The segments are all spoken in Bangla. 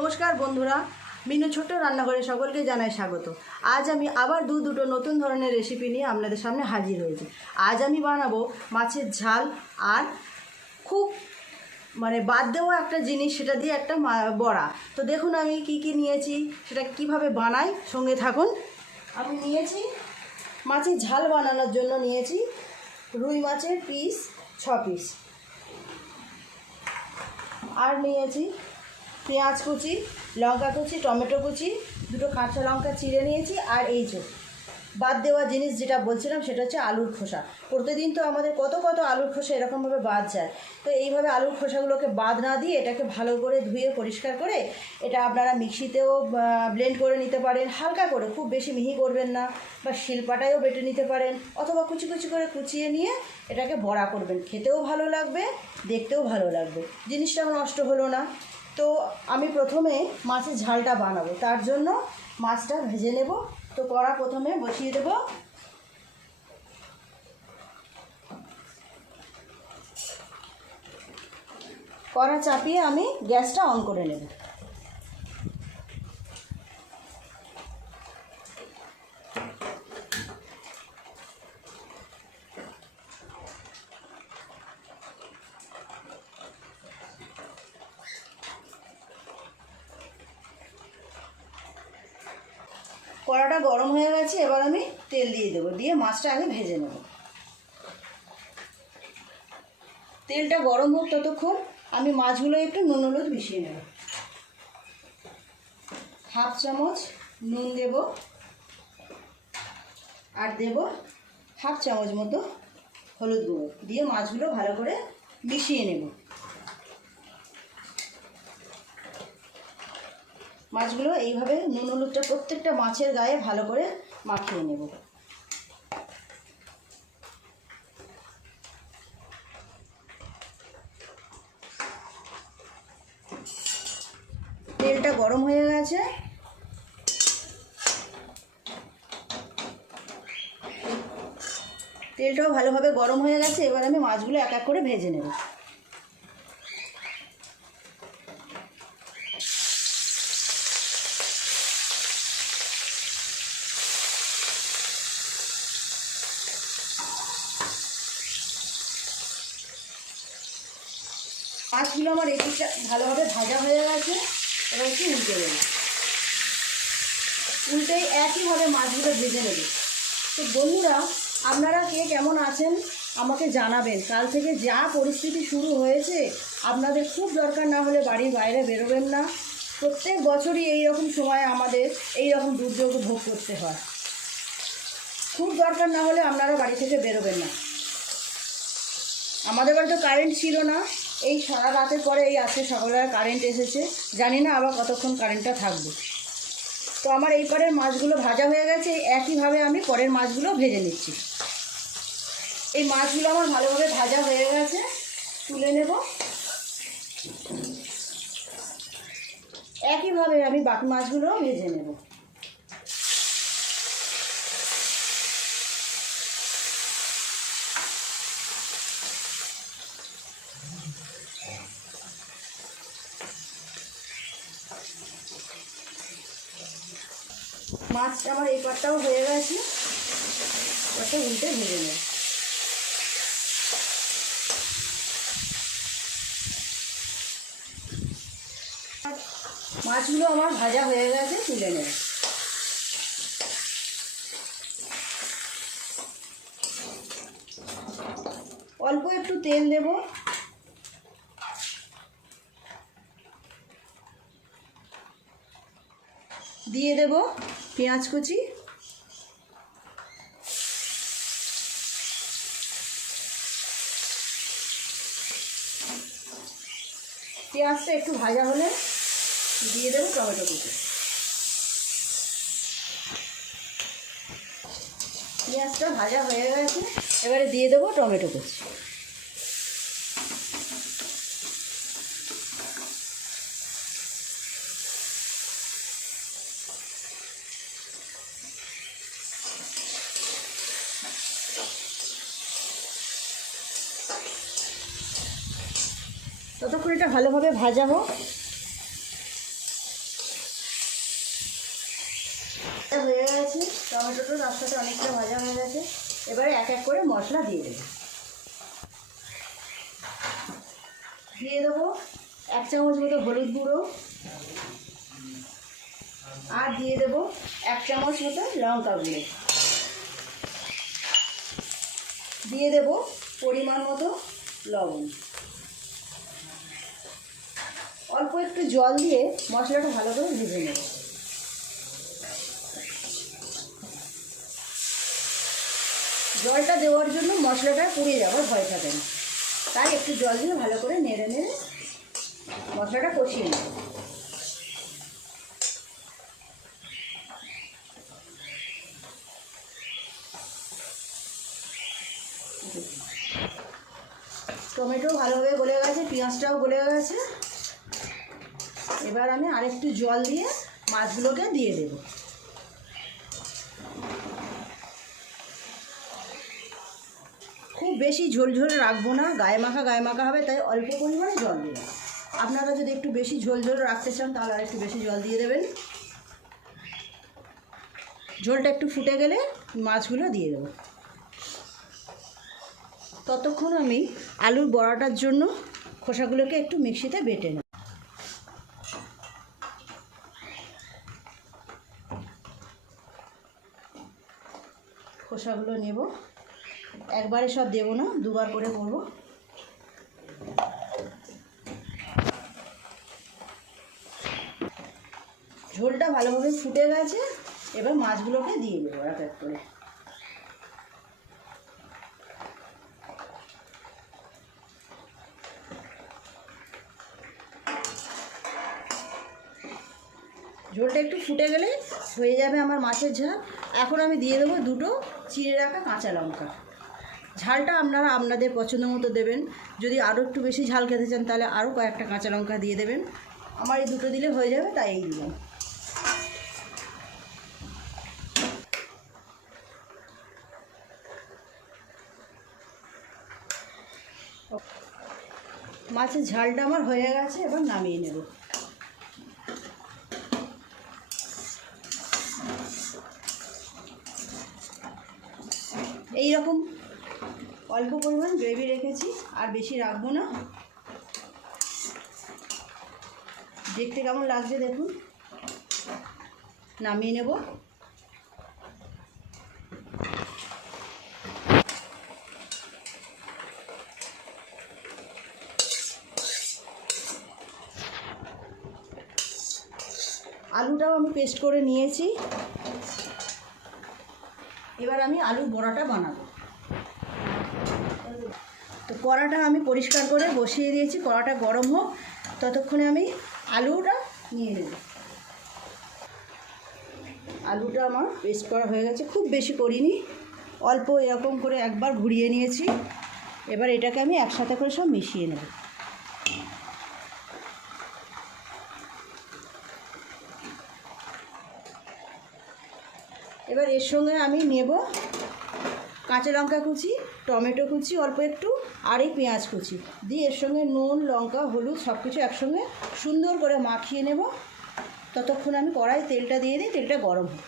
নমস্কার বন্ধুরা, মিনু ছোট্ট রান্নাঘরে সকলকে জানাই স্বাগত। আজ আমি আবার দুটো নতুন ধরনের রেসিপি নিয়ে আপনাদের সামনে হাজির হয়েছি। আজ আমি বানাবো মাছের ঝাল আর খুব বাদ দেওয়া একটা জিনিস, সেটা দিয়ে একটা বড়া। তো দেখুন আমি কি নিয়েছি, সেটা কিভাবে বানাই, সঙ্গে থাকুন। আমি নিয়েছি মাছের ঝাল বানানোর জন্য নিয়েছি রুই মাছের পিস 6 পিস, আর নিয়েছি পেঁয়াজ কুচি, লঙ্কা কুচি, টমেটো কুচি, দুটো কাঁচা লঙ্কা চিড়ে নিয়েছি। আর এই যে বাদ দেওয়া জিনিস যেটা বলছিলাম, সেটা হচ্ছে আলুর খোসা। প্রতিদিন তো আমাদের কত আলুর খোসা এরকমভাবে বাদ যায়। তো এইভাবে আলুর খোসাগুলোকে বাদ না দিয়ে এটাকে ভালো করে ধুয়ে পরিষ্কার করে এটা আপনারা মিক্সিতেও ব্লেন্ড করে নিতে পারেন, হালকা করে, খুব বেশি মিহি করবেন না, বা শিলপাটায়ও বেটে নিতে পারেন, অথবা কুচি কুচি করে কুচিয়ে নিয়ে এটাকে বড়া করবেন। খেতেও ভালো লাগবে, দেখতেও ভালো লাগবে, জিনিসটাও নষ্ট হলো না। তো আমি প্রথমে মাছের ঝালটা বানাবো, তার জন্য মাছটা ভেজে নেব। তো কড়া প্রথমে বসিয়ে দেব। কড়া চাপিয়ে আমি গ্যাসটা অন করে নেব। কড়াটা গরম হয়ে গেছে, এবার আমি তেল দিয়ে দেবো, দিয়ে মাছটা আগে ভেজে নেব। তেলটা গরম হোক ততক্ষণ আমি মাছগুলো একটু নুন হলুদ মিশিয়ে নেব। হাফ চামচ নুন দেব, আর দেব হাফ চামচ মতো হলুদ গুঁড়ো, দিয়ে মাছগুলো ভালো করে মিশিয়ে নেব। মাছগুলো এইভাবে নুন হলুদটা প্রত্যেকটা মাছের গায়ে ভালো করে মাখিয়ে নেব। তেলটা গরম হয়ে গেছে, তেলটাও ভালোভাবে গরম হয়ে গেছে। এবার আমি মাছগুলো এক এক করে ভেজে নেব। মাছগুলো আমার এদিকটা ভালোভাবে ভাজা হয়ে গেছে, এবার একটু উল্টে দেব। উল্টেই একইভাবে মাছগুলো ভেজে নেব। তো বন্ধুরা, আপনারা কে কেমন আছেন আমাকে জানাবেন। কাল থেকে যা পরিস্থিতি শুরু হয়েছে, আপনাদের খুব দরকার না হলে বাড়ির বাইরে বেরোবেন না। প্রত্যেক বছরই এই রকম সময় আমাদের এই রকম দুর্যোগ ভোগ করতে হয়। খুব দরকার না হলে আপনারা বাড়ি থেকে বেরোবেন না। আমাদের বাড়িতে কারেন্ট ছিল না, এই সারা রাতের পরে এই আজকে সকালবেলা কারেন্ট এসেছে, জানি না আবার কতক্ষণ কারেন্টটা থাকবে। তো আমার এই পারের মাছগুলো ভাজা হয়ে গেছে, একইভাবে আমি পরের মাছগুলো ভেজে নিচ্ছি। এই মাছগুলো আমার ভালোভাবে ভাজা হয়ে গেছে, তুলে নেব। একইভাবে আমি বাকি মাছগুলো ভেজে নেব। মাছটা আমার এই পাটটাও হয়ে গেছে, ওটা উল্টে ভেজে নেব। মাছগুলো আমার ভাজা হয়ে গেছে, তুলে নেব। অল্প একটু তেল দেব, দিয়ে দেব পেঁয়াজ কুচি, পেঁয়াজটা একটু ভাজা হলে দিয়ে দেবো টমেটো কুচি। পেঁয়াজটা ভাজা হয়ে গেছে, এবারে দিয়ে দেবো টমেটো কুচি। ততক্ষণ এটা ভালোভাবে ভাজা হোক। হয়ে গেছে, টমেটোটা তার সাথে অনেকটা ভাজা হয়ে গেছে। এবারে এক এক করে মশলা দিয়ে দেবো। দিয়ে দেবো 1 চামচ মতো হলুদ গুঁড়ো, আর দিয়ে দেবো 1 চামচ মতো লঙ্কা গুঁড়ো, দিয়ে দেবো পরিমাণ মতো লবণ। অল্প একটু জল দিয়ে মশলাটা ভালো করে ভেজে নেব। জলটা দেওয়ার জন্য মশলাটা পুড়ে যাওয়ার ভয় থাকে না, তাই একটু জল দিয়ে ভালো করে নেড়ে নেড়ে মশলাটা কষিয়ে নেব। টমেটো ভালোভাবে গলে গেছে, পেঁয়াজটাও গলে গেছে। এবার আমি আরেকটু জল দিয়ে মাছগুলোকে দিয়ে দেব। খুব বেশি ঝোল ঝোল রাখবো না, গায়ে মাখা হবে, তাই অল্প পরিমাণে জল দেবেন। আপনারা যদি একটু বেশি ঝোল ঝোল রাখতে চান তাহলে আর একটু বেশি জল দিয়ে দেবেন। ঝোলটা একটু ফুটে গেলে মাছগুলো দিয়ে দেবো। ততক্ষণ আমি আলুর বড়াটার জন্য খোসাগুলোকে একটু মিক্সিতে বেটে নেব। খোসাগুলো নেব, একবারে সব দেবো না, দুবার করে করব। ঝোলটা ভালোভাবে ফুটে গেছে, এবার মাছগুলোকে দিয়ে দেবো এক এক করে। ঝোলটা একটু ফুটে গেলে হয়ে যাবে আমার মাছের ঝাল। এখন আমি দিয়ে দেবো 2টো চিড়ে রাখা কাঁচা লঙ্কা। ঝালটা আপনারা আপনাদের পছন্দ মতো দেবেন। যদি আরও একটু বেশি ঝাল খেতে চান তাহলে আরও কয়েকটা কাঁচা লঙ্কা দিয়ে দেবেন। আমার এই 2টো দিলে হয়ে যাবে, তাই এই দিলাম। মাছের ঝালটা আমার হয়ে গেছে, এবার নামিয়ে নেব। এই রকম অল্প পরিমাণ গ্রেভি রেখেছি, আর বেশি রাখবো না। দেখতে কেমন লাগছে দেখুন। নামিয়ে নেব। আলুটাও আমি পেস্ট করে নিয়েছি। এবার আমি আলুর বড়াটা বানাবো। তো কড়াটা আমি পরিষ্কার করে বসিয়ে দিয়েছি, কড়াটা গরম হোক, ততক্ষণে আমি আলুটা নিয়ে নেব। আলুটা আমার পেস্ট করা হয়ে গেছে, খুব বেশি করিনি, অল্প এরকম করে একবার ঘুরিয়ে নিয়েছি। এবার এটাকে আমি একসাথে করে সব মিশিয়ে নেব। এবার এর সঙ্গে আমি নেব কাঁচা লঙ্কা কুচি, টমেটো কুচি অল্প একটু, আর এই পেঁয়াজ কুচি দিয়ে এর সঙ্গে নুন, লঙ্কা, হলুদ সব কিছু একসঙ্গে সুন্দর করে মাখিয়ে নেব। ততক্ষণ আমি কড়াই তেলটা দিয়ে দিই, তেলটা গরম হোক।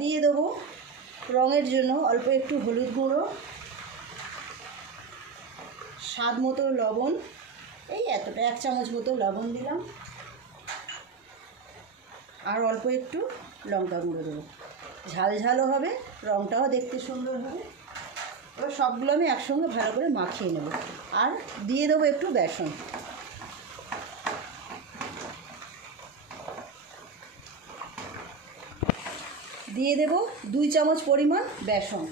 দিয়ে দেবো রঙের জন্য অল্প একটু হলুদ গুঁড়ো, স্বাদ মতো লবণ, এই এতটা 1 চামচ মতো লবণ দিলাম, আর অল্প একটু লঙ্কা গুঁড়ো দেবো। ঝাল ঝালও হবে, রঙটাও দেখতে সুন্দর হবে। এবার সবগুলো আমি একসঙ্গে ভালো করে মাখিয়ে নেব, আর দিয়ে দেবো একটু বেসন। দিয়ে দেব 2 চামচ পরিমাণ বেসন।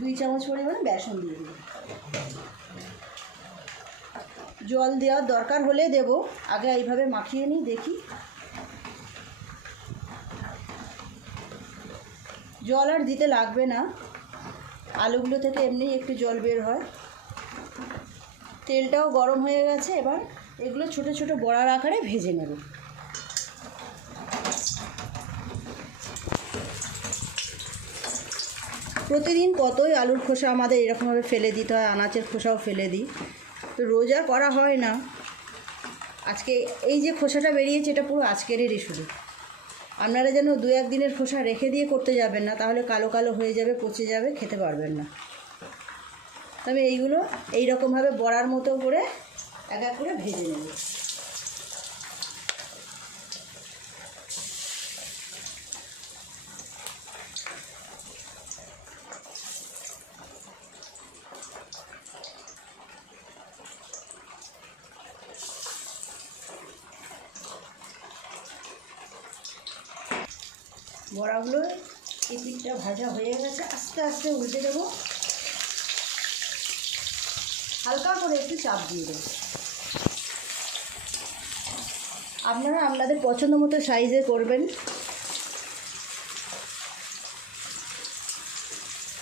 দুই চামচ পরিমাণ বেসন দিয়ে দেব। জল দেওয়ার দরকার হলে দেব, আগে এইভাবে মাখিয়ে নিই দেখি। জল আর দিতে লাগবে না, আলুগুলো থেকে এমনি একটু জল বের হয়। তেলটাও গরম হয়ে গেছে, এবার এগুলো ছোট ছোট বড়ার আকারে ভেজে নেব। প্রতিদিন কতই আলুর খোসা আমাদের এরকমভাবে ফেলে দিতে হয়, আনাচের খোসাও ফেলে দিই, তো রোজ আর করা হয় না। আজকে এই যে খোসাটা বেরিয়েছে এটা পুরো আজকেরই শুধু। আপনারা যেন 2-1 দিনের খোসা রেখে দিয়ে করতে যাবেন না, তাহলে কালো কালো হয়ে যাবে, পচে যাবে, খেতে পারবেন না। তবে এইগুলো এইরকমভাবে বড়ার মতো করে এক এক করে ভেজে নেব। বড়াগুলো এই পিঠটা ভাজা হয়ে গেছে, আস্তে আস্তে উল্টে দেবো, হালকা করে একটু চাপ দিয়ে দেবো। আপনারা আপনাদের পছন্দ মতো সাইজে করবেন।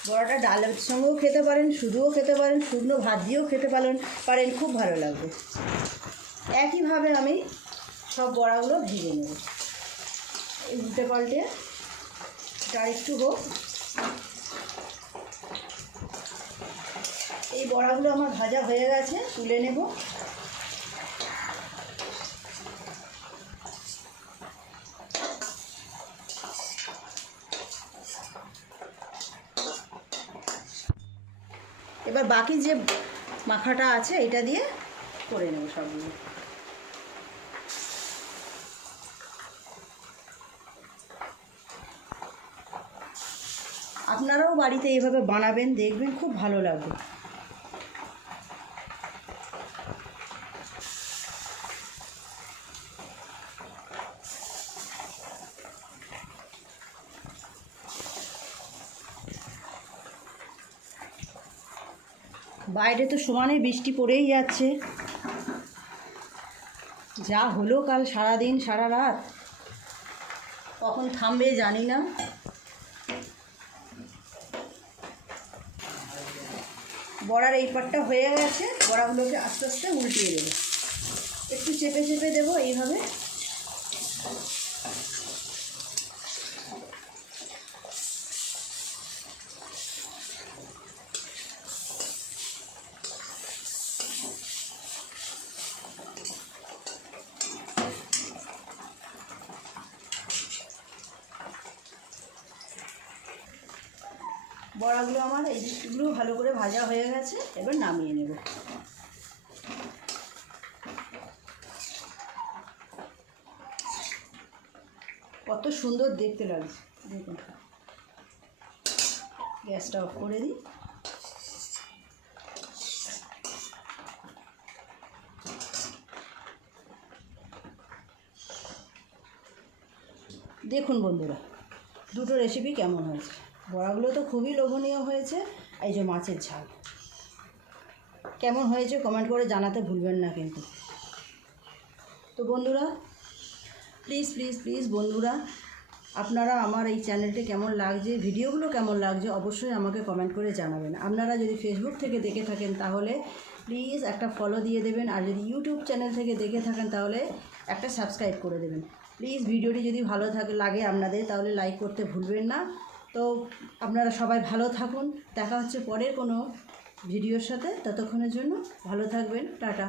বড়াটা ডালের সঙ্গেও খেতে পারেন, শুধুও খেতে পারেন, শুকনো ভাত দিয়েও খেতে পারেন, খুব ভালো লাগবে। একইভাবে আমি সব বড়াগুলো ভেজে নেব। এই উল্টে পাল্টে এটা একটু হোক। এই বড়াগুলো আমার ভাজা হয়ে গেছে, তুলে নেব। এবার বাকি যে মাখাটা আছে এটা দিয়ে করে নেব সবগুলো। আপনারাও বাড়িতে এইভাবে বানাবেন, দেখবেন খুব ভালো লাগবে। বাইরে তো সমানে বৃষ্টি পড়েই যাচ্ছে, যা হলো কাল সারাদিন সারা রাত, কখন থামবে জানি না। বড়ার এই পাটটা হয়ে গেছে, বড়াগুলোকে আস্তে আস্তে উল্টিয়ে দেবো, একটু চেপে চেপে দেবো এইভাবে। বড়াগুলো আমার এই দিকগুলো ভালো করে ভাজা হয়ে গেছে, এবার নামিয়ে নেব। কত সুন্দর দেখতে লাগছে দেখুন। গ্যাসটা অফ করে দিই। দেখুন বন্ধুরা, দুটো রেসিপি কেমন হয়েছে। বড়াগুলো তো খুবই লোভনীয় হয়েছে, এই যে মাছের ঝাল কেমন হয়েছে কমেন্ট করে জানাতে ভুলবেন না কিন্তু। তো বন্ধুরা প্লিজ প্লিজ প্লিজ বন্ধুরা, আপনারা আমার এই চ্যানেলটি কেমন লাগছে, ভিডিওগুলো কেমন লাগছে অবশ্যই আমাকে কমেন্ট করে জানাবেন। আপনারা যদি ফেসবুক থেকে দেখে থাকেন তাহলে প্লিজ একটা ফলো দিয়ে দেবেন, আর যদি ইউটিউব চ্যানেল থেকে দেখে থাকেন তাহলে একটা সাবস্ক্রাইব করে দেবেন। প্লিজ ভিডিওটি যদি ভালো লাগে আপনাদের তাহলে লাইক করতে ভুলবেন না। তো আপনারা সবাই ভালো থাকুন, দেখা হচ্ছে পরের কোনো ভিডিওর সাথে, ততক্ষণের জন্য ভালো থাকবেন, টাটা।